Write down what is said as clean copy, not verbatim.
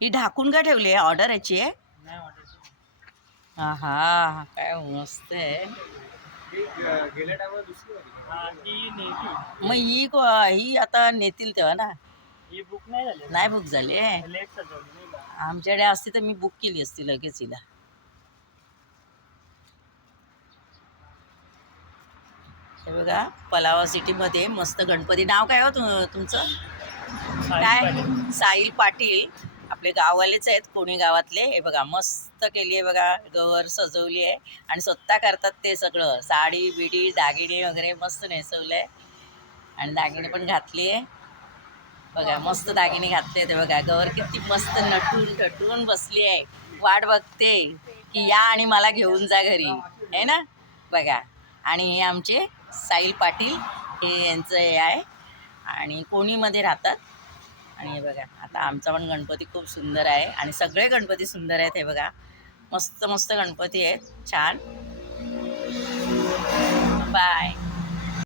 ही ढाकून का ठेवली आहे? ऑर्डर याची आहे? नाही ऑर्डर हा हा, काय मस्त आहे. गेल्या टायमाला दुसरी होती. हा ती नेली. मग ही आता नेतील तेव्हा ना. ही बुक नाही झाली. नाही बुक झाली लेट सजवली नाही का? आमच्याकडे असती तर मी बुक केली असती लगेच हिला. हे बघा पलावा सिटीमध्ये मस्त गणपती. नाव काय हो तुमचं? काय? साहिल पाटील. आपले गाववालेच आहेत, कोणी गावातले. हे बघा मस्त केली आहे बघा, गवर सजवली आहे आणि स्वतः करतात ते सगळं. साडी बिडी दागिने वगैरे मस्त नेसवलं आहे आणि दागिने पण घातली आहे बघा. मस्त दागिने घातले ते बघा. गवर किती मस्त नटून टटून बसली आहे, वाट बघते की या आणि मला घेऊन जा घरी, आहे ना बघा. आणि हे आमचे साहिल पाटील, हे यांचं हे आहे आणि कोणीमध्ये राहतात. आणि हे बघा आता आमचा पण गणपती खूप सुंदर आहे आणि सगळे गणपती सुंदर आहेत. हे बघा मस्त मस्त गणपती आहेत, छान. बाय.